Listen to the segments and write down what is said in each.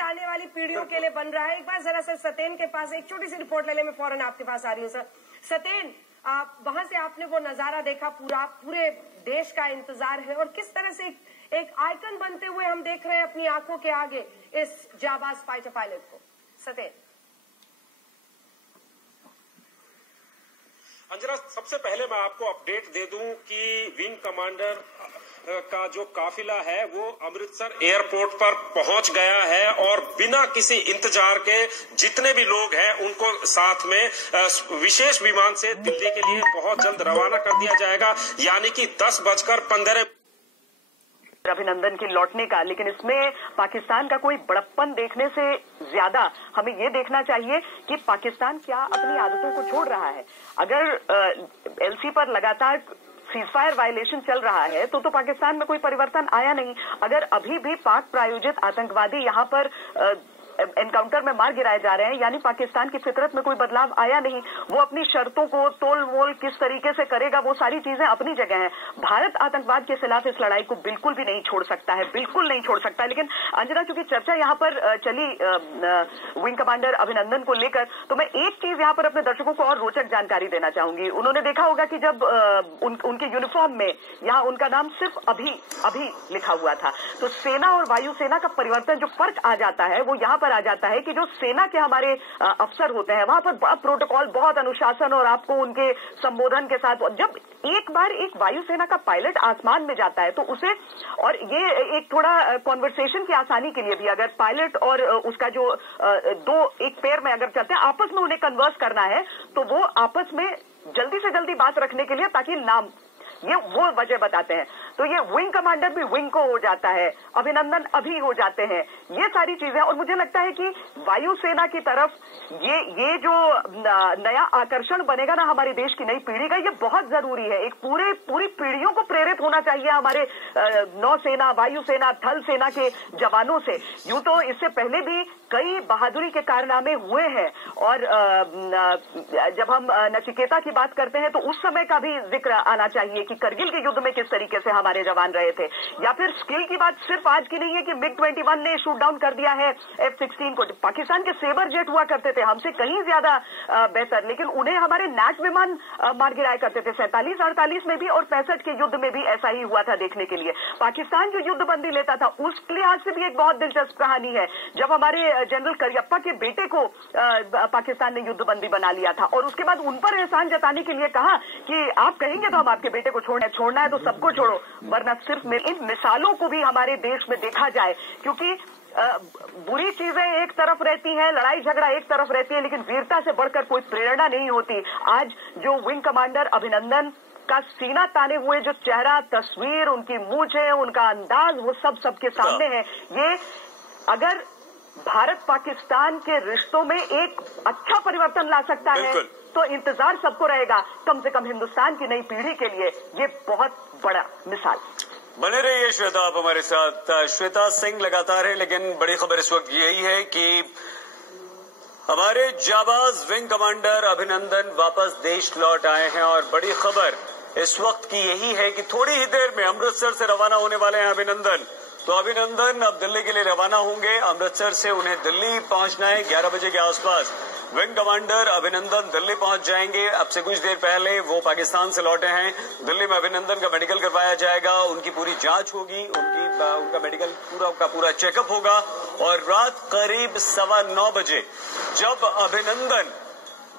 Result आने वाली पीढ़ियों के लिए बन रहा है। एक बार जरा सर सतेन के पास एक छोटी सी रिपोर्ट ले लें, मैं फौरन आपके पास आ रही हूँ। सर सतेन, वहां से आपने वो नजारा देखा, पूरे देश का इंतजार है और किस तरह से एक आइकन बनते हुए हम देख रहे हैं अपनी आंखों के आगे इस जाबाज फाइटर पायलट को। सतेन। अंजना, सबसे पहले मैं आपको अपडेट दे दूं कि विंग कमांडर का जो काफिला है वो अमृतसर एयरपोर्ट पर पहुंच गया है और बिना किसी इंतजार के जितने भी लोग हैं उनको साथ में विशेष विमान से दिल्ली के लिए बहुत जल्द रवाना कर दिया जाएगा, यानी कि 10:15 अभिनंदन के लौटने का। लेकिन इसमें पाकिस्तान का कोई बड़प्पन देखने से ज्यादा हमें ये देखना चाहिए कि पाकिस्तान क्या अपनी आदतों को छोड़ रहा है। अगर एलसी पर लगातार सीजफायर वायलेशन चल रहा है तो पाकिस्तान में कोई परिवर्तन आया नहीं। अगर अभी भी पाक प्रायोजित आतंकवादी यहां पर एनकाउंटर में मार गिराए जा रहे हैं, यानी पाकिस्तान की फितरत में कोई बदलाव आया नहीं। वो अपनी शर्तों को तोल मोल किस तरीके से करेगा, वो सारी चीजें अपनी जगह हैं। भारत आतंकवाद के खिलाफ इस लड़ाई को बिल्कुल भी नहीं छोड़ सकता है, बिल्कुल नहीं छोड़ सकता है। लेकिन अंजना, चूंकि चर्चा यहाँ पर चली विंग कमांडर अभिनंदन को लेकर, तो मैं एक चीज यहाँ पर अपने दर्शकों को और रोचक जानकारी देना चाहूंगी। उन्होंने देखा होगा कि जब उनके यूनिफॉर्म में यहाँ उनका नाम सिर्फ अभी लिखा हुआ था, तो सेना और वायुसेना का परिवर्तन, जो फर्क आ जाता है वो यहाँ पर आ जाता है कि जो सेना के हमारे अफसर होते हैं वहां पर बहुत प्रोटोकॉल, बहुत अनुशासन, और आपको उनके संबोधन के साथ जब एक बार एक वायुसेना का पायलट आसमान में जाता है तो उसे, और ये एक थोड़ा कॉन्वर्सेशन की आसानी के लिए भी, अगर पायलट और उसका जो दो एक पेयर में अगर चलते हैं, आपस में उन्हें कन्वर्स करना है तो वो आपस में जल्दी से जल्दी बात रखने के लिए, ताकि नाम, ये वो वजह बताते हैं। तो ये विंग कमांडर भी विंग को हो जाता है, अभिनंदन अभी हो जाते हैं, ये सारी चीजें। और मुझे लगता है कि वायुसेना की तरफ ये जो नया आकर्षण बनेगा ना हमारे देश की नई पीढ़ी का, ये बहुत जरूरी है। एक पूरी पीढ़ियों को प्रेरित होना चाहिए हमारे नौसेना, वायुसेना, थल सेना के जवानों से। यूं तो इससे पहले भी कई बहादुरी के कारनामे हुए हैं, और जब हम नचिकेता की बात करते हैं तो उस समय का भी जिक्र आना चाहिए कि करगिल के युद्ध में किस तरीके से हमारे जवान रहे थे। या फिर स्किल की बात सिर्फ आज की नहीं है कि MiG-21 ने शूट डाउन कर दिया है F-16 को। पाकिस्तान के सेबर जेट हुआ करते थे हमसे कहीं ज्यादा बेहतर, लेकिन उन्हें हमारे नैट विमान मार गिराया करते थे 47-48 में भी, और 65 के युद्ध में भी ऐसा ही हुआ था देखने के लिए। पाकिस्तान जो युद्धबंदी लेता था उस लिहाज से भी एक बहुत दिलचस्प कहानी है। जब हमारे जनरल करियप्पा के बेटे को पाकिस्तान ने युद्धबंदी बना लिया था, और उसके बाद उन पर एहसान जताने के लिए कहा कि आप कहेंगे तो हम आपके बेटे को छोड़ना है तो सबको छोड़ो, वरना सिर्फ इन मिसालों को भी हमारे देश में देखा जाए। क्योंकि बुरी चीजें एक तरफ रहती हैं, लड़ाई झगड़ा एक तरफ रहती है, लेकिन वीरता से बढ़कर कोई प्रेरणा नहीं होती। आज जो विंग कमांडर अभिनंदन का सीना ताने हुए जो चेहरा, तस्वीर, उनकी मूंछें, उनका अंदाज, वो सब सबके सामने है। ये अगर भारत पाकिस्तान के रिश्तों में एक अच्छा परिवर्तन ला सकता है तो इंतजार सबको रहेगा, कम से कम हिंदुस्तान की नई पीढ़ी के लिए ये बहुत बड़ा मिसाल। बने रहिए श्वेता, आप हमारे साथ। श्वेता सिंह लगातार है, लेकिन बड़ी खबर इस वक्त यही है कि हमारे जाबाज विंग कमांडर अभिनंदन वापस देश लौट आए हैं, और बड़ी खबर इस वक्त की यही है कि थोड़ी ही देर में अमृतसर से रवाना होने वाले हैं अभिनंदन। तो अभिनंदन अब दिल्ली के लिए रवाना होंगे। अमृतसर से उन्हें दिल्ली पहुंचना है 11 बजे के आसपास। विंग कमांडर अभिनंदन दिल्ली पहुंच जाएंगे। अब से कुछ देर पहले वो पाकिस्तान से लौटे हैं। दिल्ली में अभिनंदन का मेडिकल करवाया जाएगा, उनकी पूरी जांच होगी, उनका मेडिकल पूरा चेकअप होगा, और रात करीब 9:15 बजे जब अभिनंदन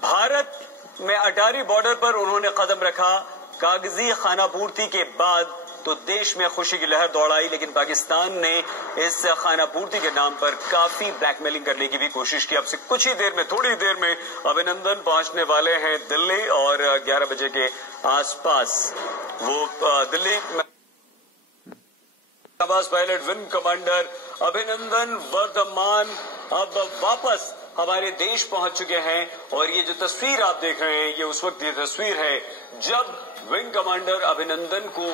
भारत में अटारी बॉर्डर पर उन्होंने कदम रखा, कागजी खानापूर्ति के बाद तो देश में खुशी की लहर दौड़ाई, लेकिन पाकिस्तान ने इस खानापूर्ति के नाम पर काफी ब्लैकमेलिंग करने की भी कोशिश की। अब से कुछ ही देर में, थोड़ी देर में अभिनंदन पहुंचने वाले हैं दिल्ली, और 11 बजे के आसपास वो दिल्ली में pilot wing commander Abhinandan Varthaman अब वापस हमारे देश पहुंच चुके हैं। और ये जो तस्वीर आप देख रहे हैं, ये उस वक्त ये तस्वीर है जब विंग कमांडर अभिनंदन को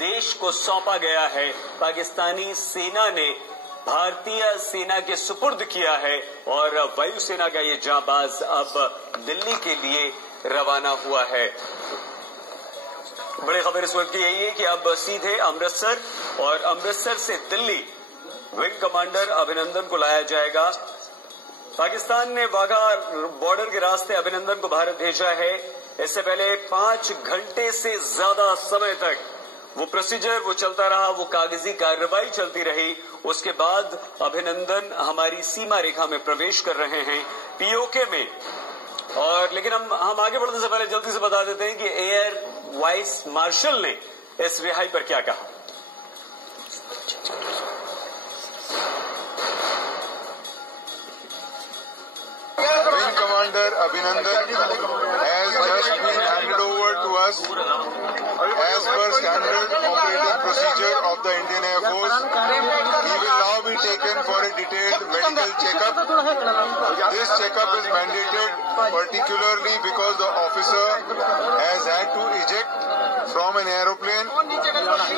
देश को सौंपा गया है। पाकिस्तानी सेना ने भारतीय सेना के सुपुर्द किया है, और वायुसेना का ये जाबाज अब दिल्ली के लिए रवाना हुआ है। बड़ी खबर इस वक्त की यही है कि अब सीधे अमृतसर, और अमृतसर से दिल्ली विंग कमांडर अभिनंदन को लाया जाएगा। पाकिस्तान ने वाघा बॉर्डर के रास्ते अभिनंदन को भारत भेजा है। इससे पहले 5 घंटे से ज्यादा समय तक वो प्रोसीजर वो चलता रहा, वो कागजी कार्रवाई चलती रही। उसके बाद अभिनंदन हमारी सीमा रेखा में प्रवेश कर रहे हैं पीओके में। और लेकिन हम आगे बढ़ने से पहले जल्दी से बता देते हैं कि एयर वाइस मार्शल ने इस रिहाई पर क्या कहा। Wing Commander Abhinandan has just been handed over to us as per standard operating procedure of the Indian Air Force. He will now be taken for a detailed medical checkup. This checkup is mandated particularly because the officer has had to eject from an aeroplane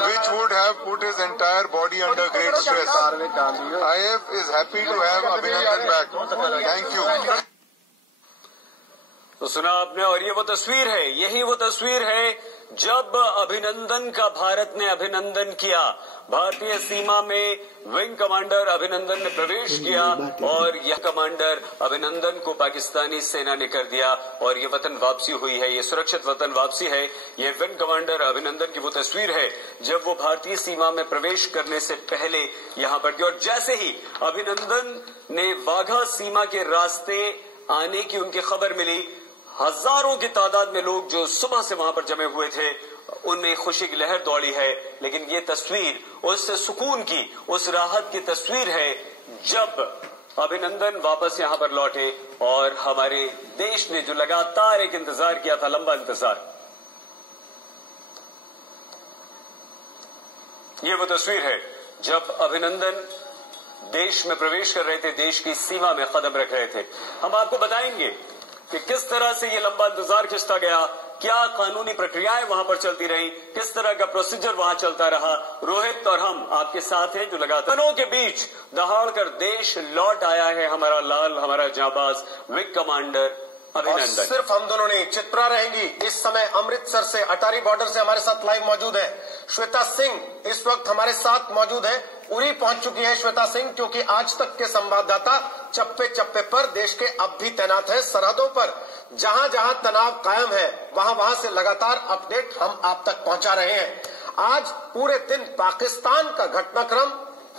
which would have put his entire body under great stress. IAF is happy to have Abhinandan back. Thank you. तो सुना आपने, और ये वो तस्वीर है, यही वो तस्वीर है जब अभिनंदन का भारत ने अभिनंदन किया। भारतीय सीमा में विंग कमांडर अभिनंदन ने प्रवेश किया और यह कमांडर अभिनंदन को पाकिस्तानी सेना ने कर दिया और ये वतन वापसी हुई है, ये सुरक्षित वतन वापसी है। ये विंग कमांडर अभिनंदन की वो तस्वीर है जब वो भारतीय सीमा में प्रवेश करने से पहले यहां पर थी। और जैसे ही अभिनंदन ने वाघा सीमा के रास्ते आने की उनकी खबर मिली, हजारों की तादाद में लोग जो सुबह से वहां पर जमे हुए थे, उनमें खुशी की लहर दौड़ी है। लेकिन ये तस्वीर उस सुकून की, उस राहत की तस्वीर है जब अभिनंदन वापस यहां पर लौटे और हमारे देश ने जो लगातार एक इंतजार किया था, लंबा इंतजार, ये वो तस्वीर है जब अभिनंदन देश में प्रवेश कर रहे थे, देश की सीमा में कदम रख रहे थे। हम आपको बताएंगे कि किस तरह से ये लंबा इंतजार खिंचता गया, क्या कानूनी प्रक्रियाएं वहां पर चलती रही, किस तरह का प्रोसीजर वहां चलता रहा। रोहित और हम आपके साथ हैं जो लगातार के बीच दहाड़ कर देश लौट आया है हमारा लाल, हमारा जांबाज विंग कमांडर अभिनंदन। सिर्फ हम दोनों नहीं, चित्रा रहेंगी इस समय अमृतसर से, अटारी बॉर्डर से हमारे साथ लाइव मौजूद है। श्वेता सिंह इस वक्त हमारे साथ मौजूद है। उरी पहुंच चुकी है श्वेता सिंह, क्योंकि आज तक के संवाददाता चप्पे चप्पे पर देश के अब भी तैनात है। सरहदों पर जहां जहां तनाव कायम है वहां से लगातार अपडेट हम आप तक पहुंचा रहे हैं। आज पूरे दिन पाकिस्तान का घटनाक्रम,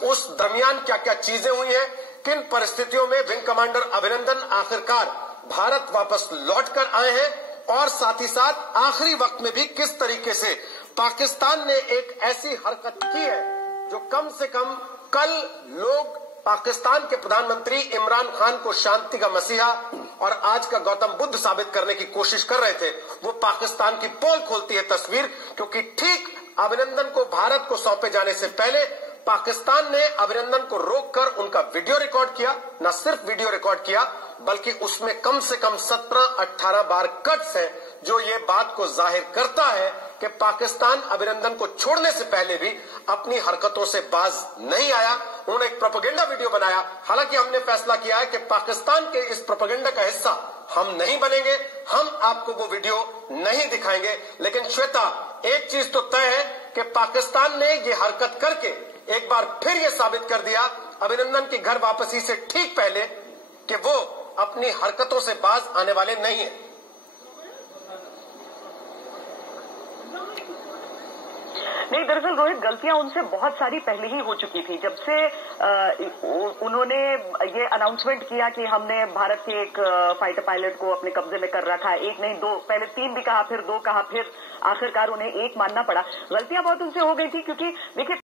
उस दरमियान क्या क्या चीजें हुई है, किन परिस्थितियों में विंग कमांडर अभिनंदन आखिरकार भारत वापस लौट कर आए हैं, और साथ ही साथ आखिरी वक्त में भी किस तरीके से पाकिस्तान ने एक ऐसी हरकत की है जो कम से कम कल लोग पाकिस्तान के प्रधानमंत्री इमरान खान को शांति का मसीहा और आज का गौतम बुद्ध साबित करने की कोशिश कर रहे थे। वो पाकिस्तान की पोल खोलती है तस्वीर, क्योंकि ठीक अभिनंदन को भारत को सौंपे जाने से पहले पाकिस्तान ने अभिनंदन को रोककर उनका वीडियो रिकॉर्ड किया। न सिर्फ वीडियो रिकॉर्ड किया, बल्कि उसमें कम से कम 17-18 बार कट्स हैं, जो ये बात को जाहिर करता है कि पाकिस्तान अभिनंदन को छोड़ने से पहले भी अपनी हरकतों से बाज नहीं आया। उन्होंने एक प्रोपेगेंडा वीडियो बनाया। हालांकि हमने फैसला किया है कि पाकिस्तान के इस प्रोपेगेंडा का हिस्सा हम नहीं बनेंगे, हम आपको वो वीडियो नहीं दिखाएंगे। लेकिन श्वेता, एक चीज तो तय है कि पाकिस्तान ने ये हरकत करके एक बार फिर ये साबित कर दिया अभिनंदन की घर वापसी से ठीक पहले कि वो अपनी हरकतों से बाज आने वाले नहीं है। नहीं, दरअसल रोहित, गलतियां उनसे बहुत सारी पहले ही हो चुकी थी। जब से उन्होंने ये अनाउंसमेंट किया कि हमने भारत के एक फाइटर पायलट को अपने कब्जे में कर रखा है, एक नहीं दो, पहले 3 भी कहा, फिर 2 कहा, फिर आखिरकार उन्हें 1 मानना पड़ा। गलतियां बहुत उनसे हो गई थी, क्योंकि देखिए